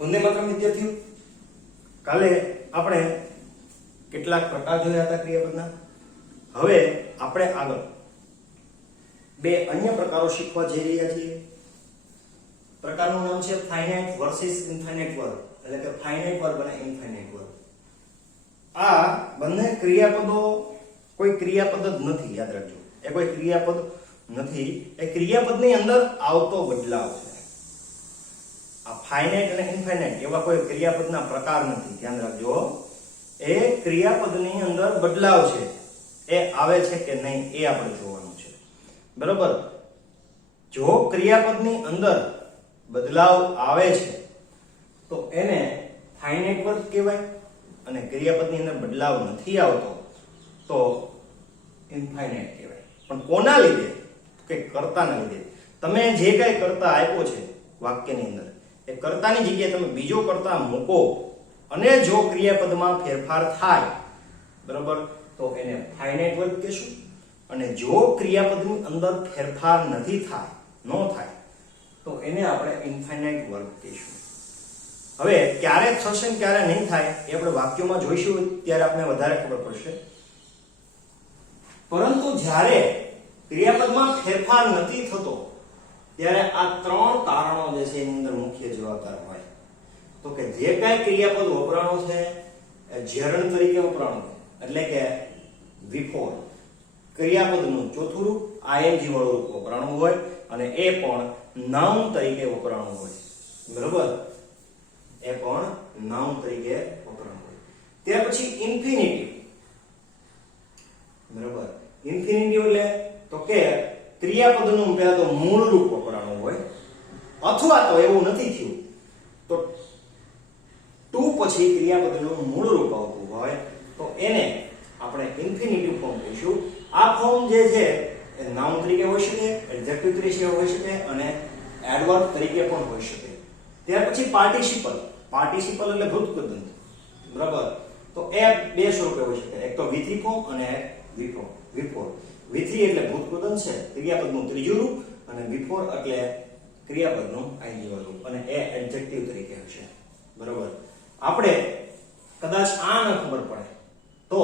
વંદે માતરમ વિદ્યાર્થીઓ, કાલે આપણે કેટલાક પ્રકાર જોયા હતા ક્રિયાપદના. હવે આપણે આગળ બે અન્ય પ્રકારો શીખવા જઈ રહ્યા છીએ. પ્રકારનું નામ છે ફાઇનાઇટ વર્સિસ ઇન્ફાઇનાઇટ વર્બ, એટલે કે ફાઇનાઇટ વર્બ અને ઇન્ફાઇનાઇટ વર્બ. આ બંને ક્રિયાપદો કોઈ ક્રિયાપદ જ નથી, યાદ રાખજો. એ કોઈ ક્રિયાપદ નથી, એ ક્રિયાપદની અંદર આવતો બદલાવ છે. આ ફાઇનાઇટ અને ઇન્ફાઇનાઇટ એવા કોઈ ક્રિયાપદના પ્રકાર નથી, ધ્યાન રાખજો. એ ક્રિયાપદની અંદર બદલાવ છે, એ આવે છે કે નહીં એ આપણે જોવાનું છે, બરોબર. જો ક્રિયાપદની અંદર બદલાવ આવે છે તો એને ફાઇનાઇટ વર્બ કહેવાય, અને ક્રિયાપદની અંદર બદલાવ નથી આવતો તો ઇન્ફાઇનાઇટ કહેવાય. પણ કોના લીધે? કે કર્તાના લીધે. તમે જે કઈ કર્તા આપ્યો છે વાક્યની અંદર, એ કર્તાની જગ્યાએ તમે બીજો કર્તા મૂકો અને જો ક્રિયાપદમાં ફેરફાર થાય, બરોબર, તો એને ફાઇનાઇટ વર્બ કહેશું. અને જો ક્રિયાપદની અંદર ફેરફાર નથી થાય, ન થાય, તો એને આપણે ઇન્ફાઇનાઇટ વર્બ કહીશું. હવે ક્યારે થશે ને ક્યારે નહીં થાય એ આપણે વાક્યોમાં જોઈશું, ત્યારે આપણે વધારે ખબર પડશે. પરંતુ જ્યારે ક્રિયાપદમાં ફેરફાર નથી થતો ત્યારે આ ત્રણ કારણો જે છે એની અંદર મુખ્ય જવાબદાર હોય. તો કે જે કાંઈ ક્રિયાપદ વપરાણું છે એ gerund તરીકે વપરાણું છે, એટલે કે before ક્રિયાપદનું ચોથું રૂપ ing વાળું રૂપ વપરાણું હોય, અને એ પણ નાઉન તરીકે વપરાણું હોય, બરોબર. એ પણ નાઉન તરીકે વપરાણું હોય. ત્યાર પછી ઇન્ફિનિટિવ, બરોબર. ઇન્ફિનિટિવ એટલે તો કે ક્રિયાપદનું પહેલા તો મૂળ રૂપ વપરાણું હોય, અથવા તો એવું નથી થયું તો ટુ પછી ક્રિયાપદનું મૂળ રૂપ આવતું હોય, તો એને આપણે ઇન્ફિનિટિવ ફોર્મ કહીશું. આ ફોર્મ જે છે એ નાઉન તરીકે હોઈ શકે, એડજેક્ટિવ તરીકે હોઈ શકે, અને એડવર્બ તરીકે પણ હોઈ શકે. ત્યાર પછી પાર્ટિસિપલ. પાર્ટિસિપલ એટલે ભૂતકૃદંત, બરાબર. તો એ બે સ્વરૂપે હોઈ શકે, એક તો V3 ફોર્મ અને V4. V3 એટલે ભૂતકૃદંત છે, ક્રિયાપદનું ત્રીજું રૂપ, અને V4 એટલે ક્રિયાપદનું ing વાળું રૂપ, અને એ એડજેક્ટિવ તરીકે હશે, બરાબર. આપણે કદાચ આ ન ખબર પડે તો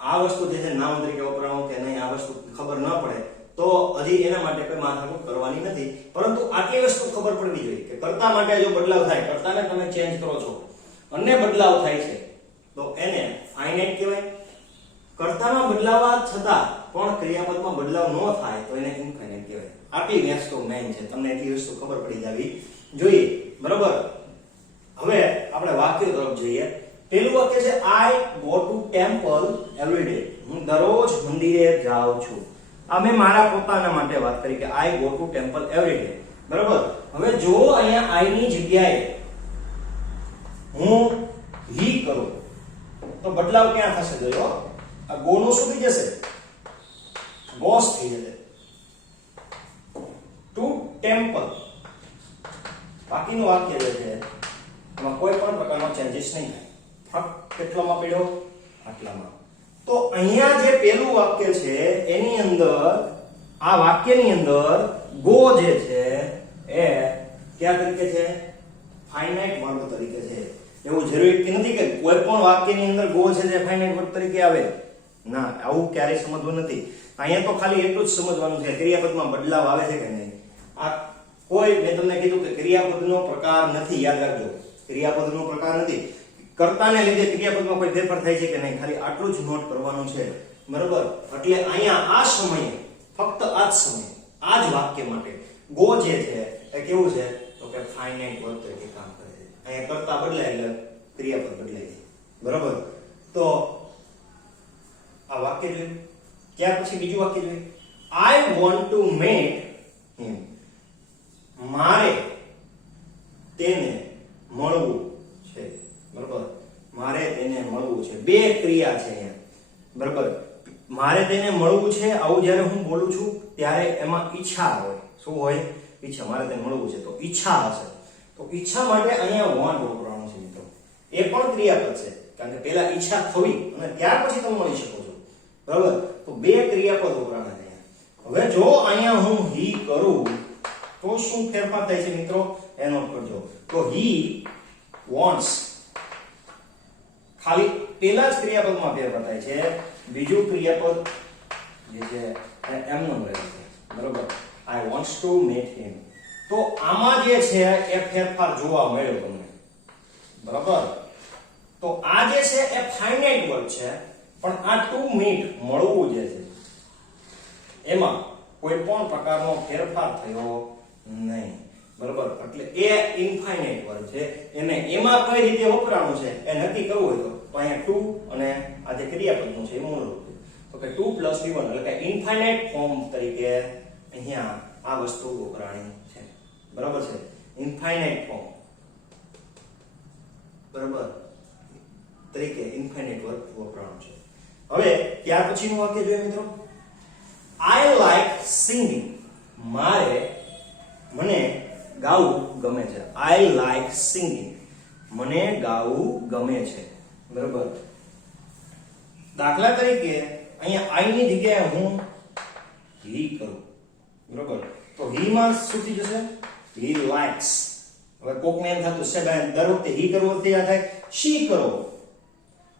આ વસ્તુ જે છે નામ તરીકે વપરાણું કે નહીં, આ વસ્તુ ખબર ન પડે તો હજી એના માટે કોઈ માથાકૂટ કરવાની નથી. પરંતુ આટલી વસ્તુ ખબર પડવી જોઈએ કે કર્તા માટે જો બદલાવ થાય, કર્તાને તમે ચેન્જ કરો છો અને બદલાવ થાય છે, તો એને ફાઇનાઇટ કહેવાય. કર્તામાં બદલાવા છતાં પણ ક્રિયાપદમાં બદલાવ ન થાય તો એને ઇન્ફાઇનાઇટ કહેવાય. આટલી વસ્તુ મેઇન છે, તમને એટલી વસ્તુ ખબર પડી જવી જોઈએ, બરોબર. હવે આપણે વાક્ય તરફ જઈએ. પહેલું વાક્ય છે I go to temple every day. હું દરરોજ મંદિરે જાઉં છું. આ મેં મારા પોતાના માટે વાત કરી કે I go to temple every day, બરાબર. હવે જો અહીંયા I ની જગ્યાએ હું he કરું તો બદલાવ ક્યાં થશે? જોજો, આ go નું શું થઈ જશે? goes થઈ જશે. to temple. બાકીનું વાક્ય જે છે એમાં કોઈ પણ પ્રકારનો ચેન્જીસ નહીં થાય. ફક્ત કેટલામાં પડ્યો? આટલામાં. તો અહીંયા જે પહેલું વાક્ય છે એની અંદર, આ વાક્યની અંદર ગો જે છે એ ક્યાં તરીકે છે? ફાઇનાઇટ વર્બ તરીકે છે. એવું જરૂરી નથી કે કોઈ પણ વાક્યની અંદર ગો છે જે ફાઇનાઇટ વર્બ તરીકે આવે. ના, આવું ક્યારેય સમજવું નથી. અહીંયા તો ખાલી એટલું જ સમજવાનું છે ક્રિયાપદમાં બદલાવ આવે છે કે નહીં. આ કોઈ, મેં તમને કીધું કે ક્રિયાપદનો પ્રકાર નથી, યાદ રાખજો. ક્રિયાપદનો પ્રકાર નથી. કર્તાને લીધે ક્રિયાપદમાં કોઈ ફેરફાર થાય છે કે નહીં, ખાલી આટલું જ નોટ કરવાનું છે, બરોબર. એટલે અહીંયા આ સમયે, ફક્ત આ જ સમયે, આ જ વાક્ય માટે ગો જે છે એ કેવું છે? તો કે ફાઇનાઇટ વર્બ તરીકે કામ કરે છે. અહીંયા કર્તા બદલાય એટલે ક્રિયાપદ બદલાય છે, બરોબર. તો આ વાક્ય જોયું. ત્યાર પછી બીજું વાક્ય જોયું. I want to meet him. મારે તેને મળવું છે, બરાબર. મારે તેને મળવું છે. બે ક્રિયા છે અહીંયા, બરાબર. મારે તેને મળવું છે, આવું જ્યારે હું બોલું છું ત્યારે એમાં ઈચ્છા હોય. શું હોય? ઈચ્છા. મારે તેને મળવું છે તો ઈચ્છા હશે. તો ઈચ્છા માટે અહીંયા want વપરાણું છે મિત્રો. એ પણ ક્રિયાપદ છે, કારણ કે પહેલા ઈચ્છા થવી અને ત્યાર પછી તમે મળી શકો છો, બરાબર. તો બે ક્રિયાપદ વપરાણા છે. હવે જો અહીંયા હું he કરું તો શું ફેરફાર થાય છે મિત્રો એ નોટ કરજો. તો he wants ખાલી પેલા જ ક્રિયાપદમાં ફેરફાર થાય છે, બીજું ક્રિયાપદ જે છે એમનું રહે છે. બરોબર, I wants to meet him. તો આમાં જે છે એ ફેરફાર જોવા મળ્યો તમને. બરાબર, તો આ જે છે એ ફાઇનાઇટ વર્ડ છે, પણ આ ટુ મીટ મળવું જે છે એમાં કોઈ પણ પ્રકારનો ફેરફાર થયો નહીં. બરાબર, એટલે એ ઇનફાઇનાઇટ વર્ડ છે, એને એમાં કઈ રીતે વપરાણું છે એ નક્કી કરવું હોય તો અહીંયા ટુ અને આ જે ક્રિયાપદનું છે એ મૂળરૂપ છે. તો કે 2 + v1 એટલે કે ઇનફાઇનાઇટ ફોર્મ તરીકે અહીંયા આ વસ્તુ વપરાણી છે. બરાબર છે, ઇનફાઇનાઇટ ફોર્મ બરાબર તરીકે ઇનફાઇનાઇટ વર્ડ વપરાણું છે. હવે ત્યાર પછીનું વાક્ય જોઈએ મિત્રો, I like singing. મને ગાવું ગમે છે. I like singing. મને ગાવું ગમે છે. બરાબર, દાખલા તરીકે અહીંયા I ની જગ્યાએ હું he કરું. બરાબર, તો he માં શું થઈ જશે? He likes. હવે કોકને એમ થતું છે ભાઈ દર વખતે he કરવું તે આ થાય she કરો.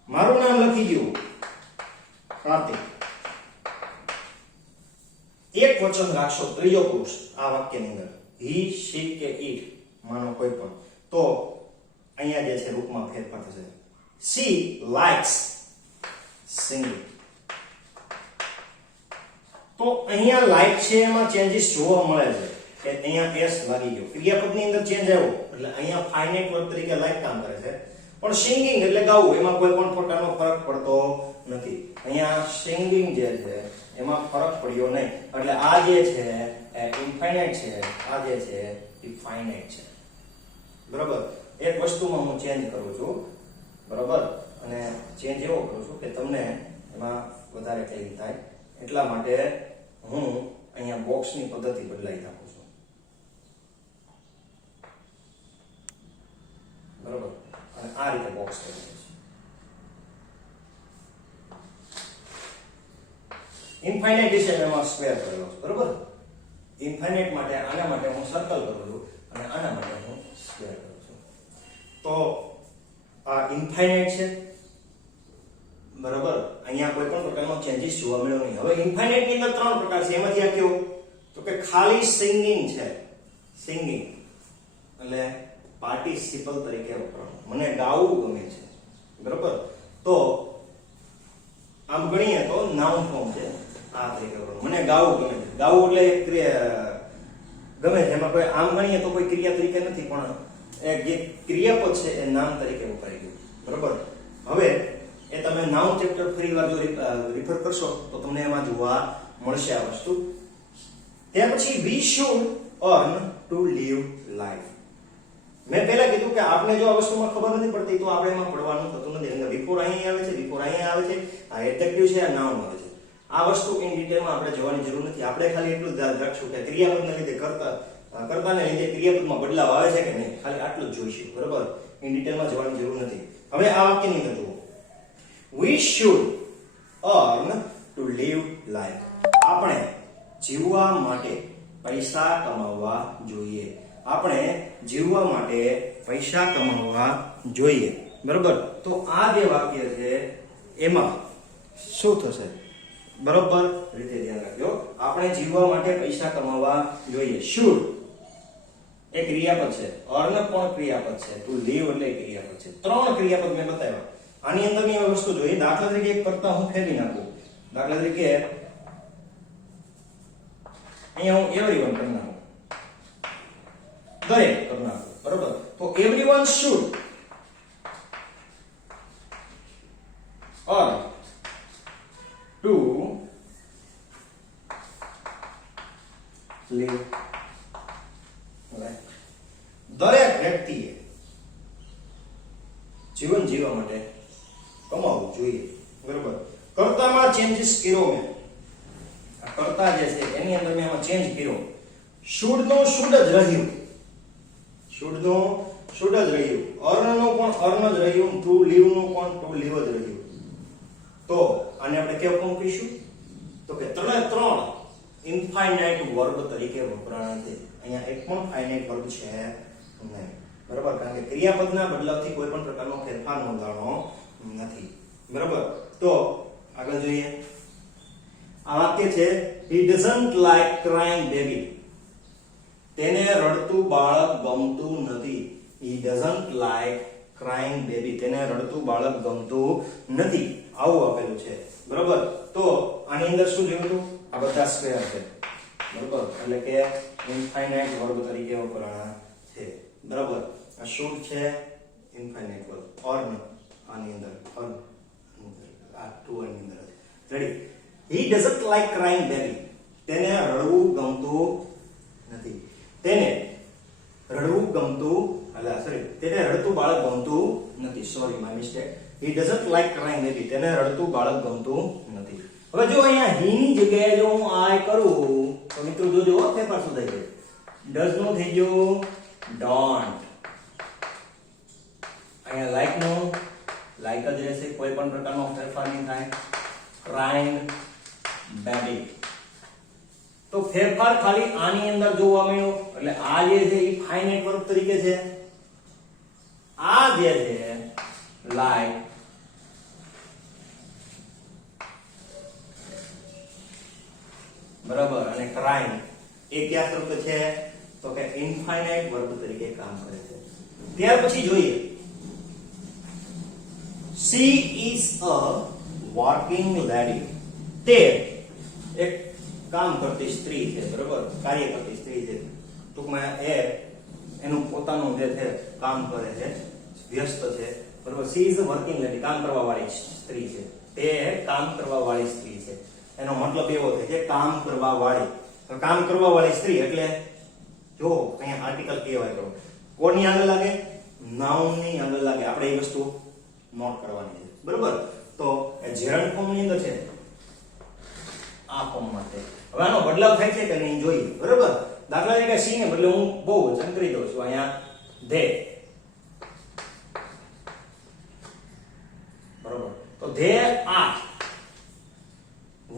મારું નામ લખી ગયું કાર્તિક. એક વચન રાખશો ત્રીજો પુરુષ આ વાક્યની અંદર, he she કે it માનો કોઈ પણ, તો અહીંયા જે છે રૂપમાં ફેરફાર થશે. she likes singing. તો અહીંયા લાઈક છે એમાં ચેન્જીસ જોવા મળે છે કે અહીંયા s લાગી ગયો, ક્રિયાપદની અંદર ચેન્જ આવ્યો એટલે અહીંયા ફાઇનાઇટ વર્બ તરીકે લાઈક કામ કરે છે, પણ સિંગિંગ એટલે ગાવું એમાં કોઈ પણ પ્રકારનો ફરક પડતો નથી. અહીંયા સિંગિંગ જે છે એમાં ફરક પડ્યો નહીં, એટલે આ જે છે એ ઇનફાઇનાઇટ છે, આ જે છે એ ફાઇનાઇટ છે. બરાબર, એક વસ્તુમાં હું ચેન્જ કરું છું. બરાબર, અને ચેન્જ એવો કરું છું કે તમને એમાં વધારે ક્લિયર થાય એટલા માટે હું અહીંયા બોક્સની પદ્ધતિ બદલાઈ નાખું છું. બરાબર, અને આ રીતે બોક્સ કરી દઉં છું. ઇનફાઇનાઇટ વિશે એમાં સ્ક્વેર કરેલો છે. બરાબર, ઇનફાઇનાઇટ માટે આના માટે હું સર્કલ કરું છું અને આના માટે હું સ્ક્વેર કરું છું. તો આ ઇનફાઇનાઇટ છે. બરાબર, અહીંયા કોઈ પણ પ્રકારનો ચેન્જીસ જોવા મળ્યો નહીં. હવે ઇનફાઇનાઇટ ની અંદર ત્રણ પ્રકાર છે, એમાંથી આ કયો તો કે ખાલી સિંગિંગ છે. સિંગિંગ એટલે પાર્ટિસિપલ તરીકે વપરાય, મને ગાવું ગમે છે. બરાબર, તો આમ ગણીએ તો નાઉન ફોર્મ છે આ તરીકે વપરાય, મને ગાવું ગમે છે. ગાવું એટલે ગમે છે, એમાં કોઈ આમ ગણીએ તો કોઈ ક્રિયા તરીકે નથી, પણ જે ક્રિયાપદ છે એ નામ તરીકે વપરાઈ ગયું. બરાબર, હવે એ તમે નાઉન ચેપ્ટર ફરીવાર જો રિફર કરશો તો તમને એમાં જોવા મળશે આ વસ્તુ. ત્યાર પછી we should earn to live life. મેં પહેલા કીધું કે આપણે જો આ વસ્તુમાં ખબર નથી પડતી તો આપણે એમાં પડવાનું થતું નથી. એટલે before અહીં આવે છે, before અહીં આવે છે, આ એડજેક્ટિવ છે, આ નાઉન આવે છે. આ વસ્તુ ઇન ડિટેલમાં આપણે જવાની જરૂર નથી. આપણે ખાલી એટલું જ યાદ રાખશું કે ક્રિયાપદને લીધે કર્તાને લીધે ક્રિયાપદમાં બદલાવ આવે છે કે નહીં, ખાલી આટલું જ જોઈશું. બરાબર, ઇન ડિટેલમાં જવાની જરૂર નથી. હવે આ વાક્યની અંદર જુઓ, we should earn to live life. આપણે જીવવા માટે પૈસા કમાવવા જોઈએ. આપણે જીવવા માટે પૈસા કમાવવા જોઈએ. બરાબર, તો આ જે વાક્ય છે એમાં શું થશે? બરાબર રીતે ધ્યાન રાખજો. આપણે જીવવા માટે પૈસા કમાવવા જોઈએ. should એ ક્રિયાપદ છે, earn પણ ક્રિયાપદ છે, to live એટલે ક્રિયાપદ છે. ત્રણ ક્રિયાપદ મેં બતાવ્યા. આની અંદરની વસ્તુ જોઈએ. દાખલા તરીકે એક કરતા હું ફેરવી નાખું. દાખલા તરીકે અહીંયા હું everyone કરી નાખું, દરેક કરી નાખું. બરોબર, તો everyone should earn to live life. દરેક વ્યક્તિએ જીવન જીવવા માટે કમાવવું જોઈએ. બરોબર, કર્તામાં ચેન્જીસ કર્યો મેં. આ કર્તા જે છે એની અંદર મેં આમાં ચેન્જ કર્યો. should નો should જ રહ્યું, should નો should જ રહ્યું, earn નો પણ earn જ રહ્યું, to live નો પણ to live જ રહ્યું. તો આને આપણે કેવું ફોર્મ કહીશું? તો કે ત્રણે ત્રણ ઇન્ફાઇનાઇટ વર્બ તરીકે વપરાય છે. અહીંયા એક પણ ફાઇનાઇટ વર્બ છે નહીં, બરાબર, કારણ કે ક્રિયાપદના બદલાવથી કોઈ પણ પ્રકારનો ફેરફાર નોંધાણો નથી, બરાબર. તો આગળ જોઈએ. આ વાક્ય છે he doesn't like crying baby. તેને રડતું બાળક ગમતું નથી. he doesn't like crying baby. તેને રડતું બાળક ગમતું નથી, આવું આપેલું છે, બરાબર. તો આની અંદર શું જોયું હતું? આ બધા સ્ક્વેર છે, બરાબર, એટલે કે ઇનફાઇનાઇટ વર્બ તરીકે વપરાણા છે, બરાબર. આ શુડ છે ઇનફાઇનાઇટ વર્બ. અર્ન આની અંદર અર્ન આ ટુ આની અંદર ready. he doesn't like crying baby. તેને રડવું ગમતું નથી. તેને રડવું ગમતું તેને રડતું બાળક ગમતું નથી. Sorry, my mistake. he doesn't like crying baby. તેને રડતું બાળક ગમતું નથી. હવે જો અહીંયા he ની જગ્યાએ જો હું I કરું તો મિત્રો જોજો ફેરફાર શું થાય છે. does નો થઈ ગયો don't. અહીંયા like નો like જ રહેશે, કોઈ પણ પ્રકારનો ફેરફાર નહીં થાય. crying baby. તો ફેરફાર ખાલી આની અંદર જોવા મળ્યો, એટલે આ જે છે એ ફાઇનાઇટ વર્બ તરીકે છે. આ જે છે like, બરાબર, અને crying એ કયા શબ્દ છે? તો કે ઇનફાઇનાઇટ વર્બ તરીકે કામ કરે છે. ત્યાર પછી જોઈએ she is a working lady. તે એક કામ કરતી સ્ત્રી છે, બરાબર, કાર્ય કરતી સ્ત્રી છે. ટૂંકમાં એ એનું પોતાનું જે છે કામ કરે છે, વ્યસ્ત છે, બરાબર. she is a working lady. કામ કરવા વાળી સ્ત્રી છે. તે કામ કરવા વાળી સ્ત્રી છે. એનો મતલબ એવો થાય છે કામ કરવા વાળી. તો કામ કરવા વાળી સ્ત્રી એટલે જો અહીંયા આર્ટિકલ કહેવાય તો કોની આગળ લાગે? નાઉન ની આગળ લાગે. આપણે એ વસ્તુ નોટ કરવાની છે, બરાબર. તો એ જેરન્ડ ફોર્મ ની અંદર છે, આ ફોર્મ માટે. હવે આનો બદલાવ થાય છે કે નહીં જોઈએ, બરાબર. દાખલા તરીકે સી ને બદલે હું બહુવચન કરી દઉં છું. અહીંયા ધે, બરાબર. તો ધે આર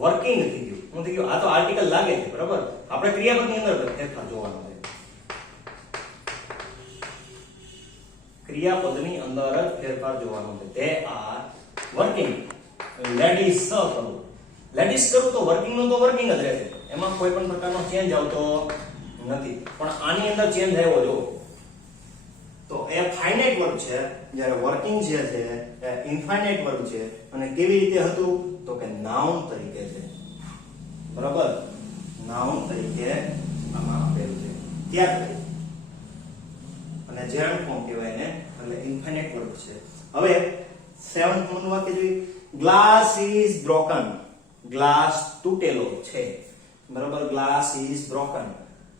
વર્કિંગ થઈ ગયું. હું થઈ ગયું આ તો આર્ટિકલ લાગે છે, બરાબર. આપણે ક્રિયાપદની અંદર ફેરફાર જોવાનો છે. ક્રિયાપદની અંદર જ ફેરફાર જોવાનો છે. They are working. લેડીઝ કરું, લેડીઝ કરું તો વર્કિંગ નો તો વર્કિંગ જ રહેશે, એમાં કોઈ પણ પ્રકારનો ચેન્જ આવતો નથી. પણ આની અંદર ચેન્જ આવ્યો જો, તો એ ફાઇનાઇટ વર્બ છે, જ્યારે વર્કિંગ જે છે એ ઇનફાઇનાઇટ વર્બ છે. અને કેવી રીતે હતું? તો કે નાઉન તરીકે છે, બરાબર. નાઉન તરીકે આમાં આપેલું છે. ત્યાર પછી અને જેરન્ડ ફોર્મ કહેવાય ને, એટલે ઇનફાઇનાઇટ વર્બ છે. હવે 7th નું વાક્ય જોઈએ. Glass is broken. ગ્લાસ તૂટેલો છે, બરાબર. Glass is broken.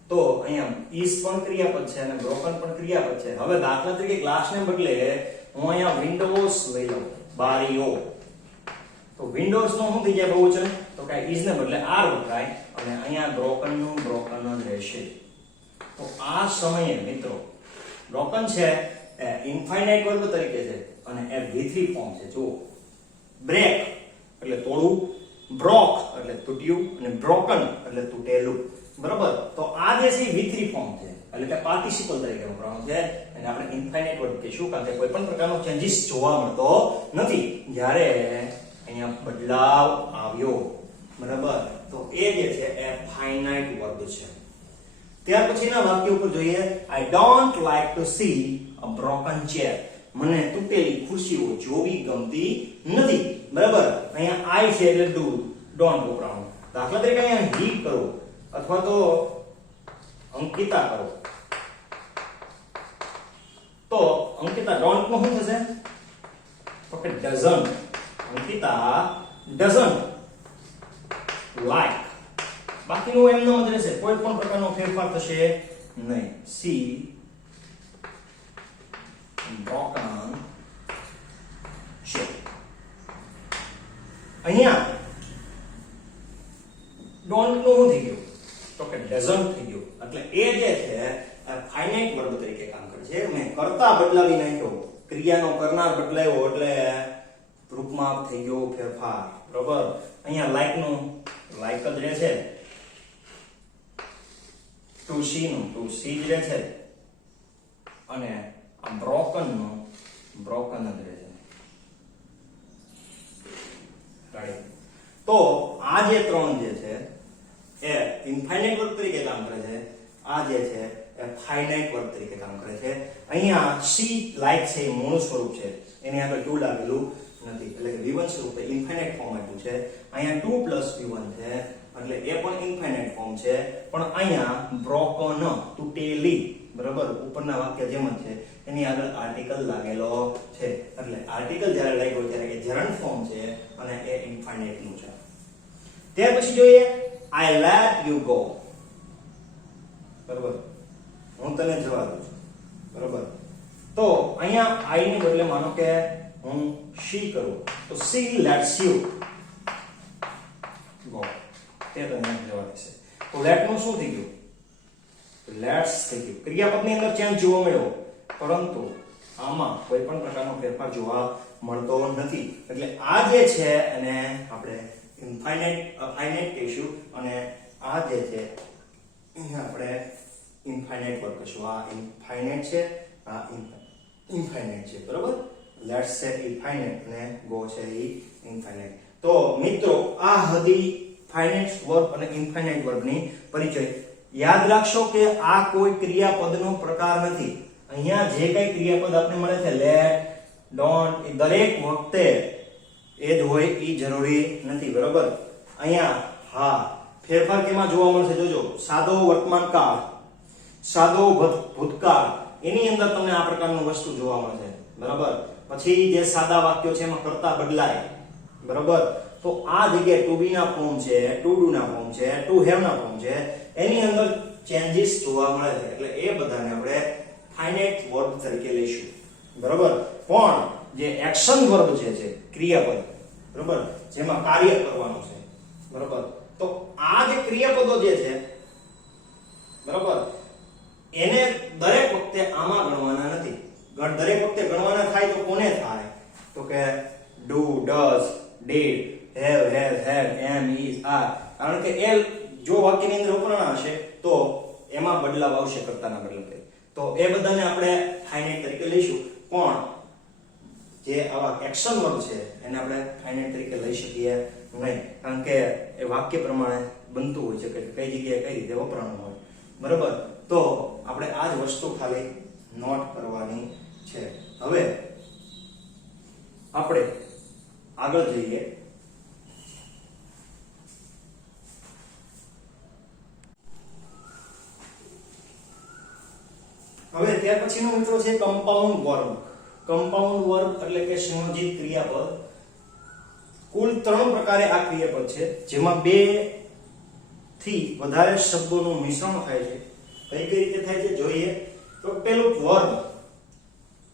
તો અહીંયા ઇઝ પણ ક્રિયાપદ છે અને બ્રોકન પણ ક્રિયાપદ છે. હવે દાખલા તરીકે ગ્લાસ ને બદલે હું અહીંયા વિન્ડોઝ લઈ લઉં, બારીઓ. તો વિન્ડોઝ નો શું થઈ જાય બહુવચન? તો કે ઇઝ ને બદલે આર વપરાય અને અહીંયા બ્રોકન નું બ્રોકન જ રહેશે. તો આ સમયે મિત્રો બ્રોકન છે એ ઇનફાઇનાઇટ વર્બ તરીકે છે અને એ V3 ફોર્મ છે. જુઓ, બ્રેક એટલે તોડવું, બ્રોક એટલે તૂટ્યું અને બ્રોકન એટલે તૂટેલું, બરાબર. તો આ જે છે V3 ફોર્મ છે, એટલે કે પાર્ટિસિપલ તરીકે વપરાવાનું છે અને આપણે ઇનફાઇનાઇટ વર્બ કહીશું કારણ કે કોઈ પણ પ્રકારનો ચેન્જીસ જોવા મળતો નથી. જ્યારે અહીંયા બદલાવ આવ્યો, બરાબર, તો એ જે છે એ ફાઇનાઇટ વર્બ છે. ત્યાર પછીના વાક્ય ઉપર જોઈએ. I don't like to see a broken chair. મને તૂટેલી ખુરશીઓ જોવી ગમતી નથી, બરાબર. અહીંયા I છે એટલે do, don't વપરાવાનું. દાખલા તરીકે અહીંયા he કરો અથવા તો અંકિતા કરો, તો અંકિતા don't નું શું થશે? તો કે doesn't. Ankita doesn't like. બાકીનું એમનો જ રહેશે, કોઈ પણ પ્રકારનો ફેરફાર થશે નહીં. C broken chair. અહીંયા don't નું શું થઈ ગયું? તો કે doesn't થઈ ગયું. એટલે એ જે છે ફાઇનાઇટ વર્બ તરીકે કામ કરે છે. મેં કર્તા બદલાવી નાખ્યો, ક્રિયાનો કરનાર બદલાયો એટલે રૂપમાં થઈ ગયો ફેરફાર, બરાબર. અહીંયા like નું like જ રહેશે. 2c નું 2c જ રહે છે અને આ બ્રોકન નું બ્રોકન જ રહે છે. રાઈટ. તો આ જે ત્રણ જે છે એ ઇન્ફાઇનાઇટ વર્ગ તરીકે કામ કરે છે, આ જે છે એ ફાઇનાઇટ વર્ગ તરીકે કામ કરે છે. અહીંયા c લાઈક છે એ મૂળ સ્વરૂપ છે, એની આગળ 2 લાગેલું નથી, એટલે કે v1 સ્વરૂપે ઇન્ફાઇનાઇટ ફોર્મ આપ્યું છે. અહીંયા 2 v1 છે એટલે એ પણ ઇન્ફાઇનાઇટ ફોર્મ છે, પણ અહીંયા બ્રોકન તૂટેલી, બરાબર, ઉપરના વાક્ય જેમ જ છે એની આગળ આર્ટિકલ લાગેલો છે, એટલે આર્ટિકલ જ્યારે લાગ્યો ત્યારે એ જરંડ ફોર્મ છે અને એ ઇન્ફાઇનાઇટ નું છે. ત્યાર પછી જોઈએ I let you go, બરાબર, હું તને જવા દઉં છું, બરાબર. તો અહીંયા I ને બદલે માનો કે હું she કરું તો she lets you go, તે તને જવા દેશે. તો let નું શું થઈ ગયું? લેટ્સ થઈ ગયું. ક્રિયાપદની અંદર ચેન્જ જોવા મળ્યો, પરંતુ આમાં કોઈ પણ પ્રકારનો ફેરફાર જોવા મળતો નથી, એટલે આ જે છે એને આપણે ફાઇનાઇટ કહીશું અને આ જે છે એને આપણે ઇન્ફાઇનાઇટ વર્ગ કહીશું. આ ઇન્ફાઇનાઇટ છે, આ ઇન્ફાઇનાઇટ છે, બરાબર. લેટ્સ છે ઇન્ફાઇનાઇટ અને ગો છે ઇન્ફાઇનાઇટ. તો મિત્રો આ હતી ફાઇનાઇટ વર્બ અને ઇન્ફાઇનાઇટ વર્બની પરિચય. યાદ રાખશો કે આ કોઈ ક્રિયાપદનો પ્રકાર નથી. અહીંયા જે કઈ ક્રિયાપદ આપને મળે છે લેટ, ડોન્ટ, એ દરેક વખતે એ જ હોય એ જરૂરી નથી, બરાબર. અહીંયા હા ફેરફાર કેમાં જોવા મળશે જોજો. સાદો વર્તમાન કાળ, સાદો ભૂતકાળ, એની અંદર તમને આ પ્રકારનું વસ્તુ જોવા મળશે, બરાબર. પછી જે સાદા વાક્યો છે એમાં કર્તા બદલાય, બરાબર. તો આ જગ્યાએ ટુ બી ના ફોર્મ છે, ટુ ડુ ના ફોર્મ છે, ટુ હેવ ના ફોર્મ છે, એની અંદર ચેન્જીસ જોવા મળે છે, એટલે એ બધાને આપણે ફાઇનાઇટ વર્બ તરીકે લઈશું, બરાબર. પણ જે એક્શન વર્બ છે ક્રિયાપદ, બરાબર, જેમાં કાર્ય કરવાનું છે, બરાબર. તો આ જે ક્રિયાપદો જે છે, બરાબર, એને દરેક વખતે આમાં ગણવાના નથી. દરેક વખતે ગણવાના થાય તો કોને થાય? તો કે do, does, did, have, has, had, am, is, are. કારણ કે એ જો વાક્યની અંદર વપરાણા હશે તો એમાં બદલાવ આવશે કર્તાના બદલે. તો એ બધાને આપણે ફાઇનાઇટ તરીકે લઈશું, પણ જે આવા એક્શન વર્બ છે એને આપણે ફાઇનાઇટ તરીકે લઈ શકીએ નહીં, કારણ કે એ વાક્ય પ્રમાણે બનતું હોય છે કે કઈ જગ્યાએ કઈ રીતે વપરાણું હોય, બરાબર. તો આપણે આ જ વસ્તુ ખાલી નોટ કરવાની છે. હવે આપણે આગળ જઈએ. હવે ત્યાર પછીનો મિત્રો છે કમ્પાઉન્ડ વર્બ. કમ્પાઉન્ડ વર્બ એટલે કે સંયોજિત ક્રિયાપદ. કુલ 3 પ્રકારે આ ક્રિયાપદ છે, જેમાં 2 થી વધારે શબ્દોનું મિશ્રણ થાય છે. કઈ રીતે થાય છે જોઈએ. તો પેલું વર્બ,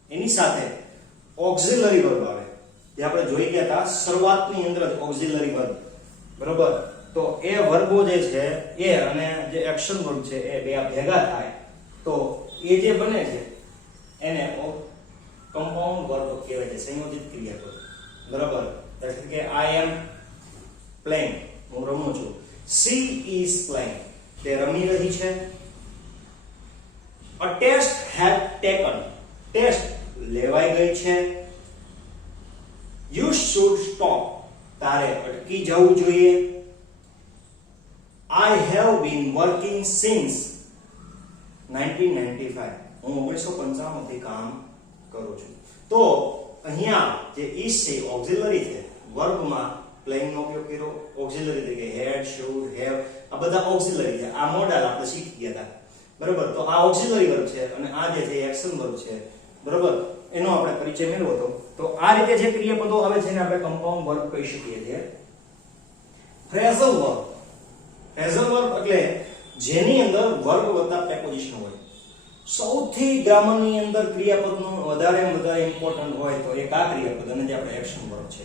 એની સાથે ઓક્ઝિલરી વર્બ આવે, જે આપણે જોઈ ગયા હતા શરૂઆતની અંદર જ ઓક્ઝિલરી વર્બ, બરોબર. તો એ વર્બો જે છે એ અને જે એક્શન વર્બ છે એ બે ભેગા થાય તો એ જે બને છે એને કમ્પાઉન્ડ વર્બ કહેવાય છે, સંયોજિત ક્રિયાપદ, બરાબર. એટલે કે આઈ એમ પ્લેઇંગ, હું રમું છું. she is playing, તે રમી રહી છે. a test had taken, test લેવાઈ ગઈ છે. you should stop, તારે અટકી જવું જોઈએ. I have been working since 1995, હું 1995 થી કામ કરું છું. તો અહીંયા જે is છે ઓક્ઝિલરી છે, વર્બમાં પ્લેઇંગ નો ઉપયોગ કર્યો ઓક્ઝિલરી તરીકે, હેડ, શુડ, હેવ, આ બધા ઓક્ઝિલરી છે. આ મોડલ આપણે શીખી ગયા હતા, બરાબર. તો આ ઓક્ઝિલરી વર્બ છે અને આ જે છે એક્શન વર્બ છે, બરાબર, એનો આપણે પરિચય મેળવ્યો હતો. તો આ રીતે જે ક્રિયાપદો આવે છે એને આપણે કમ્પાઉન્ડ વર્બ કહી શકીએ છીએ. ફ્રેઝલ વર્બ, ફ્રેઝલ વર્બ એટલે જેની અંદર વર્બ વત્તા પ્રેપોઝિશન હોય. સૌથી ગ્રામરની અંદર ક્રિયાપદનું વધારે ઇમ્પોર્ટન્ટ હોય તો એક આ ક્રિયાપદ અને જે આપણે એક્શન વર્બ છે.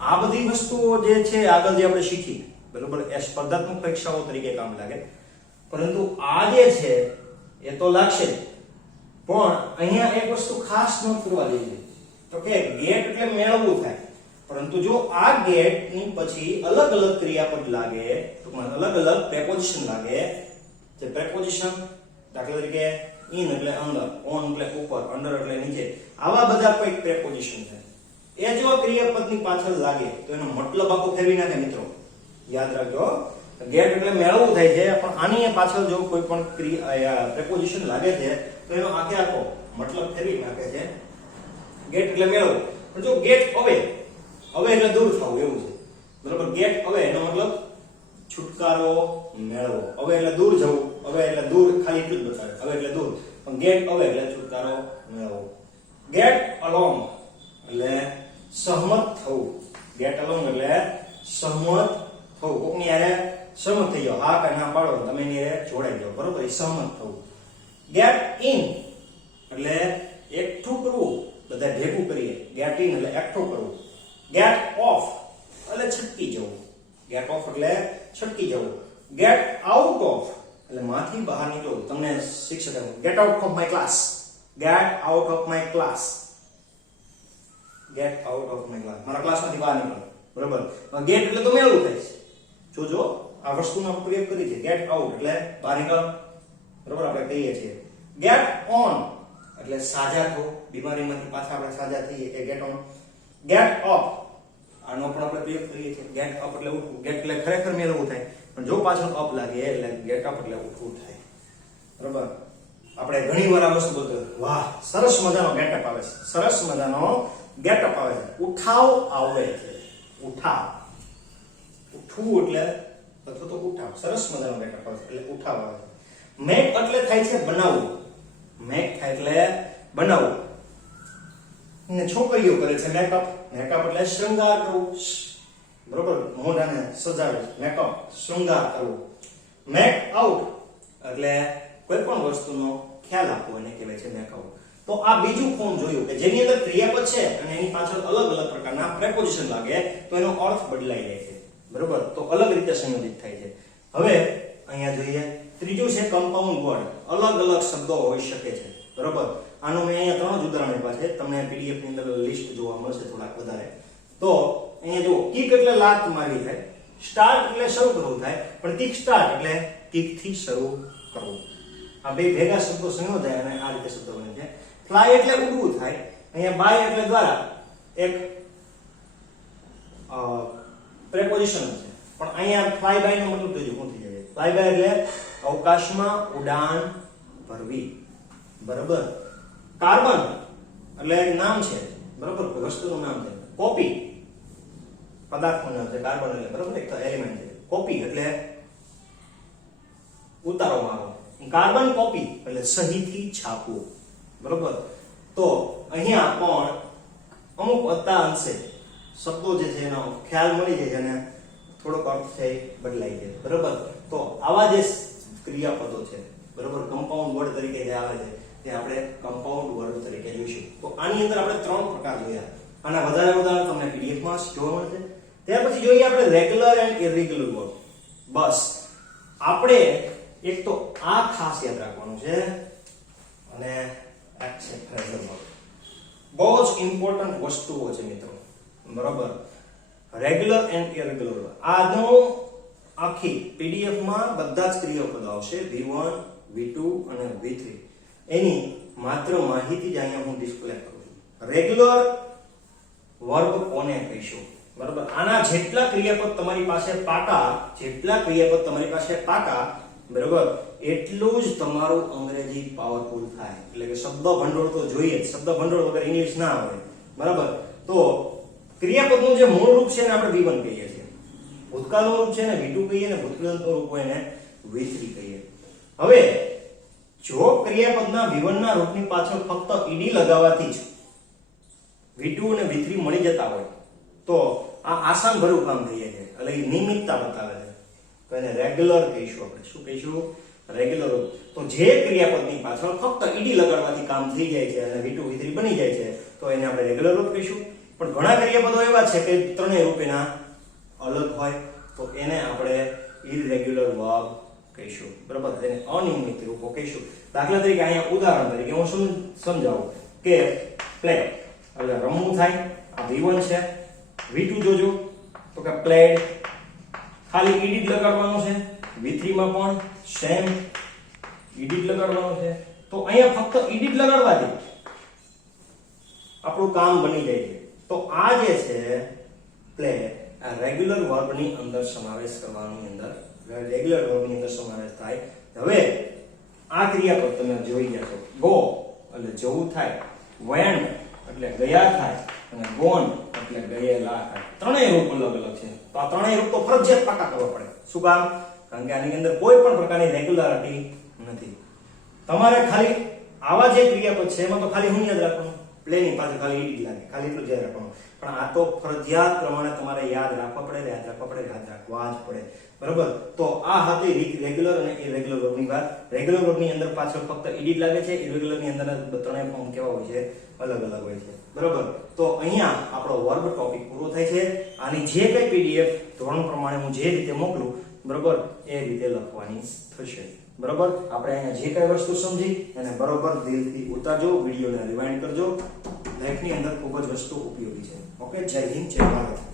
આ બધી વસ્તુઓ જે છે આગળ જે આપણે શીખી, બરાબર, એ સ્પર્ધાત્મક પરીક્ષાઓ તરીકે કામ લાગે. પરંતુ આ જે છે એ તો લાગશે જ, પણ અહીંયા એક વસ્તુ ખાસ નોંધ કરવા જેવી છે તો કે ગેટ એટલે મેળવવું થાય, પરંતુ જો આ ગેટ ની પછી અલગ અલગ ક્રિયાપદ લાગે, તો અલગ અલગ પ્રેપોઝિશન લાગે, જે પ્રેપોઝિશન, દાખલા તરીકે ઇન એટલે અંદર, ઓન એટલે ઉપર, અંડર એટલે નીચે, આવા બધા કોઈ પ્રેપોઝિશન છે. એ જો ક્રિયાપદની પાછળ લાગે તો એનો મતલબ આખો ફેરવી નાખે મિત્રો. યાદ રાખજો, ગેટ એટલે મેળવવું થાય છે, પણ આની પાછળ જો કોઈ પણ પ્રેપોઝિશન લાગે છે તો એનો આખે આખો મતલબ ફેરવી નાખે છે. ગેટ એટલે મેળવવું. પણ જો ગેટ અવે, અવે એટલે દૂર થવું એવું છે. બરાબર, ગેટ અવે એનો મતલબ છુટકારો મેળવો. અવે એટલે દૂર જવું, અવે એટલે દૂર, ખાલી એટલું જ બતાવે, અવે એટલે દૂર. પણ ગેટ અવે એટલે છુટકારો મેળવો. ગેટ અલોંગ એટલે સહમત થવું. ગેટ અલોંગ એટલે સહમત થવું. કોકની હારે સહમત થઈ જાઓ, હા કે ના પાડો, તમે એની હારે જોડાઈ જાઓ. બરોબર, એ સહમત થવું. ગેટ ઇન એટલે એકઠું કરવું, બધા ભેગું કરીએ. ગેટ ઇન એટલે એકઠું કરવું. ગેટ ઓફ એટલે છટકી જવું. ગેટ ઓફ એટલે છટકી જવું. ગેટ આઉટ ઓફ એટલે માંથી બહાર નીકળવું. તમને શિક્ષક get out of my class, get out of my class, get out of my class, મારા ક્લાસમાંથી બહાર નીકળો. બરાબર, ગેટ એટલે તો મેળવું થાય છે. જોજો આ વસ્તુનો પ્રયોગ કરી છે. ગેટ આઉટ એટલે બહાર નીકળો. બરાબર, આપણે કહીએ છીએ. ગેટ ઓન એટલે સાજા થવું, બીમારીમાંથી પાછા આપણે સાજા થઈએ એ ગેટ ઓન. ગેટ અપ આનો પણ આપણે પ્રયોગ કરીએ છીએ. ગેટ અપ એટલે ઉઠવું. ગેટ એટલે ખરેખર મેળવવું થાય, પણ જો પાછળ અપ લાગે એટલે ગેટ અપ એટલે ઉઠવું થાય. બરાબર, આપણે ઘણીવાર આ વસ્તુ બોલતો, વાહ સરસ મજાનો ગેટઅપ આવે છે, સરસ મજાનો ગેટઅપ આવે છે, ઉઠાવ આવે છે. ઉઠાવ, ઉઠવું એટલે અથવા તો ઉઠાવ, સરસ મજાનો ગેટઅપ આવે છે એટલે ઉઠાવ આવે છે. મેક એટલે થાય છે બનાવવું. મેક થાય એટલે બનાવવું. ને છોકરીઓ કરે છે મેકઅપ. મેકઅપ એટલે શૃંગાર કરવું. બરોબર, મોઢાને સજાવે. મેકઅપ શૃંગાર કરવું. મેક આઉટ એટલે કોઈ પણ વસ્તુનો ખ્યાલ આપવો એને કહેવાય છે મેકઅપ. તો આ બીજું ફોર્મ જોયું કે જેની અંદર ક્રિયાપદ છે અને એની પાછળ અલગ અલગ પ્રકારના પ્રેપોઝિશન લાગે તો એનો અર્થ બદલાઈ જાય છે. બરોબર, તો અલગ રીતે સંયોજિત થાય છે. હવે અહીંયા જોઈએ ત્રીજું છે કમ્પાઉન્ડ વર્ડ. અલગ અલગ શબ્દો હોઈ શકે છે. બરોબર, આનો મેં અહીંયા 3 જ ઉદાહરણ આપ્યા છે. તમને પીડીએફ ની અંદર લિસ્ટ જોવા મળશે થોડાક વધારે. તો અહીંયા જુઓ, કિક એટલે લાત મારવી થાય, સ્ટાર્ટ એટલે શરૂ કરવું થાય, પણ કિક સ્ટાર્ટ એટલે કિક થી શરૂ કરવું. આ બે ભેગા શબ્દો સંયોજાય અને આ રીતે શબ્દો બને છે. ફ્લાય એટલે ઉડવું થાય. અહીંયા બાય એટલે દ્વારા એક પ્રેપોઝિશન છે, પણ અહીંયા ફ્લાય બાય નો મતલબ જોજો શું થઈ જાય. ફ્લાય બાય એટલે અવકાશમાં ઉડાન ભરવી. બરાબર, કાર્બન એટલે એક નામ છે. બરાબર, વસ્તુનું નામ છે. કોપી પદાર્થનું નામ છે. કાર્બન એટલે બરાબર એક એલિમેન્ટ છે. કોપી એટલે ઉતારો મારો. કાર્બન કોપી એટલે સહીથી છાપવું. બરોબર, તો અહીંયા પણ અમુક અતા અંશે શબ્દો જે છે એનો ખ્યાલ મળી જાય છે અને થોડોક અર્થ છે બદલાઈ જાય. બરોબર, તો આવા જે ક્રિયાપદો છે, બરોબર, કમ્પાઉન્ડ વર્ડ તરીકે જે આવે છે તે આપણે કમ્પાઉન્ડ વર્ડ તરીકે જોઈશું. તો આની અંદર આપણે 3 પ્રકાર જોયા. આના વધારે ઉદાહરણ તમને પીડીએફ માં જોવા મળશે. ત્યાર પછી જોઈએ આપણે રેગ્યુલર એન્ડ ઇરેગ્યુલર વર્ડ. બસ આપણે એક તો આ ખાસ યાદ રાખવાનું છે અને એક છે ફ્રેઝલ વર્ડ. બહુ જ ઇમ્પોર્ટન્ટ વસ્તુઓ છે મિત્રો. બરોબર, રેગ્યુલર એન્ડ ઇરેગ્યુલર વર્ડ. આનો આખી પીડીએફ માં બધા જ ક્રિયાપદો આવશે, V1 V2 અને V3. એની માત્ર માહિતી જ અહીંયા હું ડિસ્પ્લે કરું છું. રેગ્યુલર વર્બ કોને કહીશું? બરોબર, આના જેટલા ક્રિયાપદ તમારી પાસે પાકા, બરોબર, એટલું જ તમારું અંગ્રેજી પાવરફુલ થાય. એટલે કે શબ્દ ભંડોળ તો જોઈએ જ. શબ્દ ભંડોળ વગર ઇંગ્લિશ ના આવે. બરાબર, તો ક્રિયાપદનું જે મૂળ રૂપ છે એને આપણે V1 કહીએ છીએ. ભૂતકાળનું રૂપ છે ને V2 કહીએ ને ભૂતકાળનું રૂપ હોય એને V3 કહીએ. હવે જો ક્રિયાપદના V1 ના રૂપની પાછળ ફક્ત ed લગાવવાથી જ V2 અને V3 મળી જતા હોય તો આ આસાન ભરું કામ થઈ જાય છે. એટલે એ નિયમિતતા બતાવે છે. તો એને રેગ્યુલર કહીશું આપણે. શું કહીશું? રેગ્યુલર. તો જે ક્રિયાપદની પાછળ ફક્ત ed લગાડવાથી કામ થઈ જાય છે અને V2 V3 બની જાય છે તો એને આપણે રેગ્યુલર રૂપ કહીશું. પણ ઘણા ક્રિયાપદો એવા છે કે ત્રણેય રૂપ એના અલગ હોય તો એને આપણે ઇરેગ્યુલર વર્બ કહીશું. બરાબર, એને અનિયમિત રૂપો કહીશું. દાખલા તરીકે અહીંયા ઉદાહરણ તરીકે હું શું સમજાવું કે પ્લે એટલે રમવું થાય. આ V1 છે. V2 જોજો તો કે પ્લેડ, ખાલી ed લગાડવાનું છે. V3 માં પણ સેમ ઈડિટ લગાડવાનું છે. તો અહીંયા ફક્ત ઈડિટ લગાડવાથી આપણું કામ બની જાય છે. તો આ જે છે પ્લે આ રેગ્યુલર વર્બની અંદર સમાવેશ કરવાની અંદર રેગ્યુલર વર્બની અંદર સમાવેશ થાય. હવે આ ક્રિયાપદ તમે જોઈ ગયા છો. ગો એટલે જવું થાય, વેન્ટ એટલે ગયા થાય, અને ગોન એટલે ગયેલા થાય. ત્રણેય રૂપ અલગ અલગ છે. તો આ ત્રણેય રૂપ તો ફરજિયાત પાકા કરવા પડે. શું કામ? કારણ કે આની અંદર કોઈ પણ પ્રકારની રેગ્યુલારિટી નથી. તમારે ખાલી આવા જે ક્રિયાપદ છે એમાં તો ખાલી હું યાદ રાખવાનું, પ્લેની પાસે ખાલી ઈડી લાગે, ખાલી એટલું જ યાદ રાખવાનું. પણ આ તો ફરજિયાત પ્રમાણે તમારે યાદ રાખવા પડે, યાદ રાખવા જ પડે. બરાબર? તો આ હતી રેગ્યુલર અને ઇરેગ્યુલર વર્બની વાત. રેગ્યુલર વર્બની અંદર પાછળ ફક્ત ઈડી લાગે છે, ઇરેગ્યુલર ની અંદર ત્રણેય ફોર્મ કેવા હોય છે? અલગ અલગ હોય છે. બરાબર? તો અહીંયા આપણો વર્બ ટોપિક પૂરો થાય છે. આની જે કઈ પીડીએફ ધોરણ પ્રમાણે હું જે રીતે મોકલું, બરાબર, એ રીતે લખવાની થશે. બરાબર? આપણે અહીંયા જે કઈ વસ્તુ સમજી એને બરોબર દિલથી ઉતારજો, વિડીયોને રિવાઇન્ડ કરજો. લાઈફની અંદર ખૂબ જ વસ્તુ ઉપયોગી છે. ઓકે, જય હિન્દ, જય ભારત.